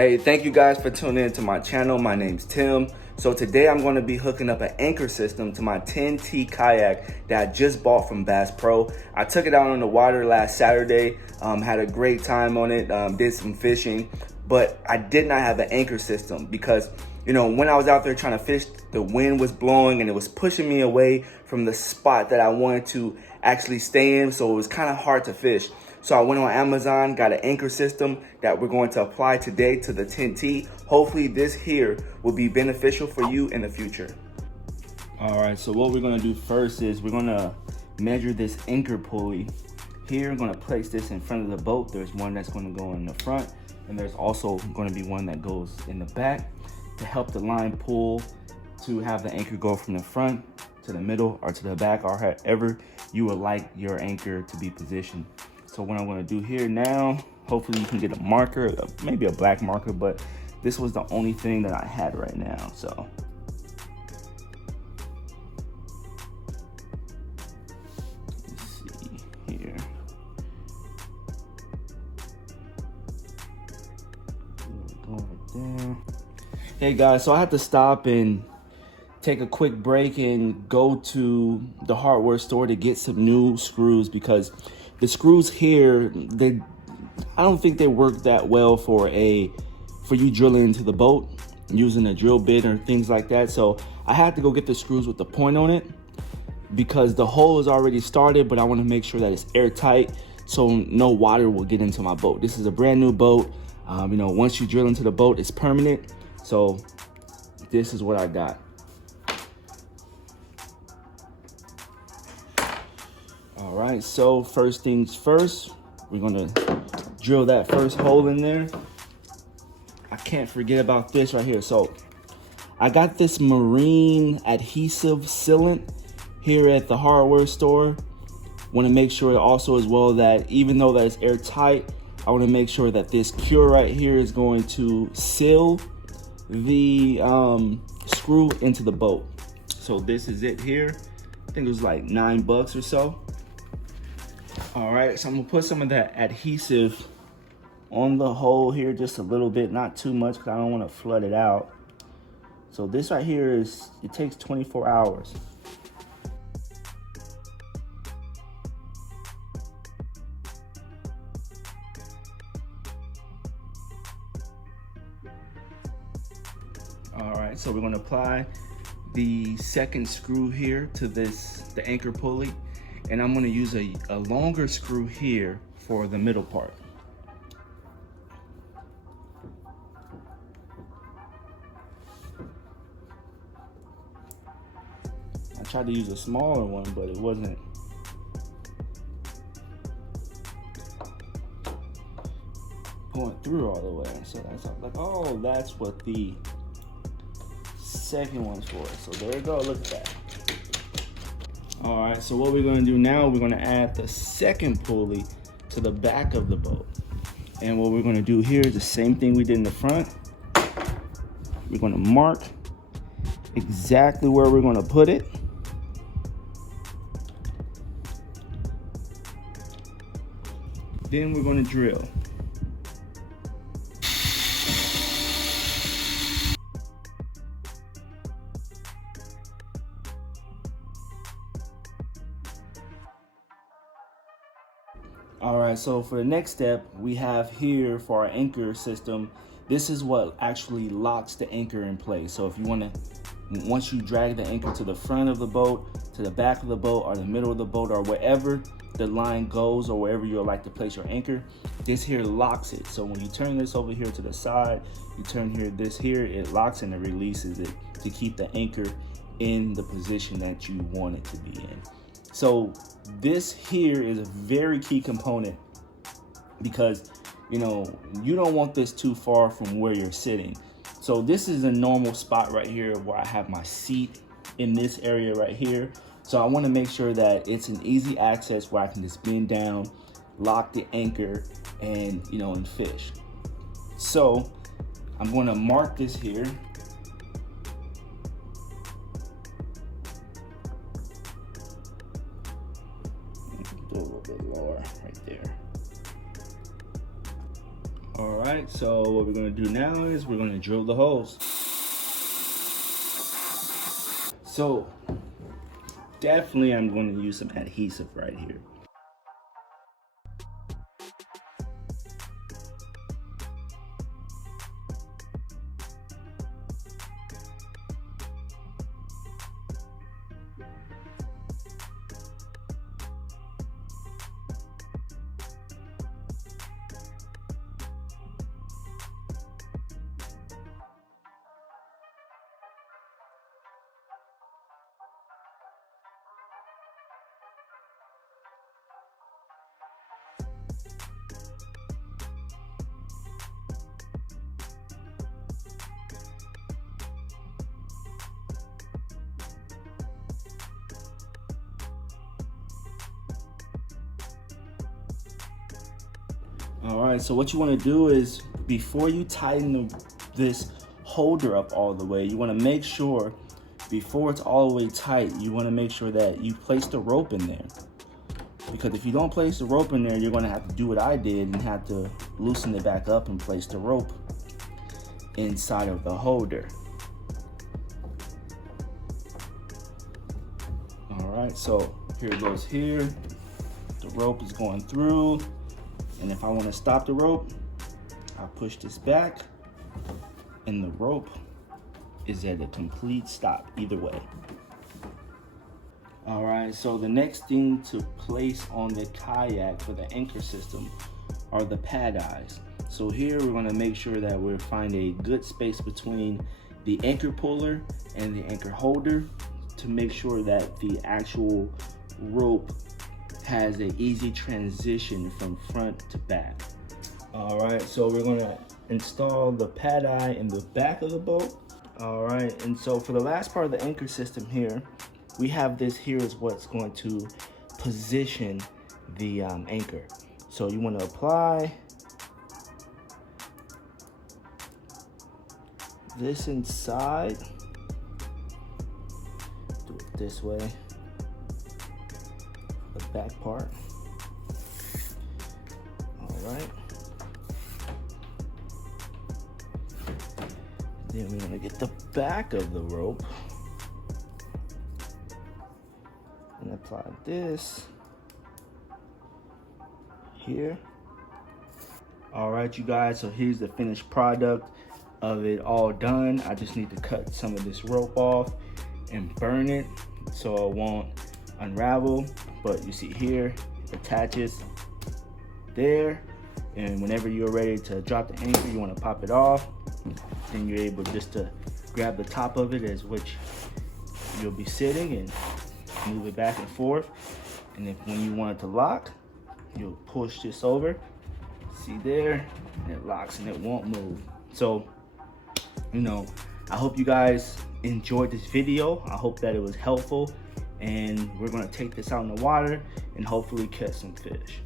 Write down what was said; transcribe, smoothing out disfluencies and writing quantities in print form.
Hey, thank you guys for tuning into my channel. My name's Tim. So today I'm going to be hooking up an anchor system to my 10T kayak that I just bought from Bass Pro. I took it out on the water last Saturday, had a great time on it, did some fishing, but I did not have an anchor system because, you know, when I was out there trying to fish, the wind was blowing and it was pushing me away from the spot that I wanted to actually stay in, so it was kind of hard to fish. So I went on Amazon, got an anchor system that we're going to apply today to the 10T. Hopefully this here will be beneficial for you in the future. All right, so what we're gonna do first is we're gonna measure this anchor pulley. Here, I'm gonna place this in front of the boat. There's one that's gonna go in the front, and there's also gonna be one that goes in the back to help the line pull, to have the anchor go from the front to the middle or to the back, or however you would like your anchor to be positioned. So what I'm gonna do here now, hopefully you can get a marker, maybe a black marker, but this was the only thing that I had right now, so. Let's see here. Go right there. Hey guys, so I had to stop and take a quick break and go to the hardware store to get some new screws, because the screws here, I don't think they work that well for you drilling into the boat using a drill bit or things like that. So I had to go get the screws with the point on it because the hole is already started, but I want to make sure that it's airtight so no water will get into my boat. This is a brand new boat. You know, once you drill into the boat, it's permanent. So this is what I got. All right, so first things first, we're gonna drill that first hole in there. I can't forget about this right here. So I got this marine adhesive sealant here at the hardware store. Want to make sure also as well that even though that it's airtight, I want to make sure that this cure right here is going to seal the screw into the boat. So this is it here. I think it was like $9 or so. All right, so I'm gonna put some of that adhesive on the hole here just a little bit, not too much because I don't want to flood it out. So this right here it takes 24 hours. All right, so we're gonna apply the second screw here to the anchor pulley. And I'm gonna use a longer screw here for the middle part. I tried to use a smaller one, but it wasn't going through all the way. So that's like, oh, that's what the second one's for. So there we go, look at that. All right, so what we're gonna do now, we're gonna add the second pulley to the back of the boat. And what we're gonna do here is the same thing we did in the front. We're gonna mark exactly where we're gonna put it. Then we're gonna drill. All right, so for the next step, we have here for our anchor system, this is what actually locks the anchor in place. So if you wanna, once you drag the anchor to the front of the boat, to the back of the boat, or the middle of the boat, or wherever the line goes, or wherever you'd like to place your anchor, this here locks it. So when you turn this over here to the side, you turn here, this here, it locks and it releases it to keep the anchor in the position that you want it to be in. So this here is a very key component because, you know, you don't want this too far from where you're sitting. So this is a normal spot right here where I have my seat in this area right here. So I want to make sure that it's an easy access where I can just bend down, lock the anchor, and, you know, and fish. So I'm going to mark this here. Do a little bit lower right there. All right, so what we're gonna do now is we're gonna drill the holes. So definitely I'm going to use some adhesive right here. All right, so what you want to do is before you tighten this holder up all the way, you want to make sure before it's all the way tight, you want to make sure that you place the rope in there. Because if you don't place the rope in there, you're going to have to do what I did and have to loosen it back up and place the rope inside of the holder. All right, so here it goes here. The rope is going through. And if I want to stop the rope, I push this back and the rope is at a complete stop either way. All right, so the next thing to place on the kayak for the anchor system are the pad eyes. So here we're going to make sure that we find a good space between the anchor puller and the anchor holder to make sure that the actual rope has an easy transition from front to back. All right, so we're gonna install the pad eye in the back of the boat. All right, and so for the last part of the anchor system here, we have this here is what's going to position the anchor. So you want to apply this inside, do it this way, the back part. All right. Then we're gonna get the back of the rope and apply this here. All right, you guys, so here's the finished product of it all done. I just need to cut some of this rope off and burn it so it won't unravel. But you see here, it attaches there, and whenever you're ready to drop the anchor, you want to pop it off. Then you're able just to grab the top of it as which you'll be sitting and move it back and forth. And if when you want it to lock, you'll push this over. See there, and it locks and it won't move. So, you know, I hope you guys enjoyed this video. I hope that it was helpful. And we're gonna take this out in the water and hopefully catch some fish.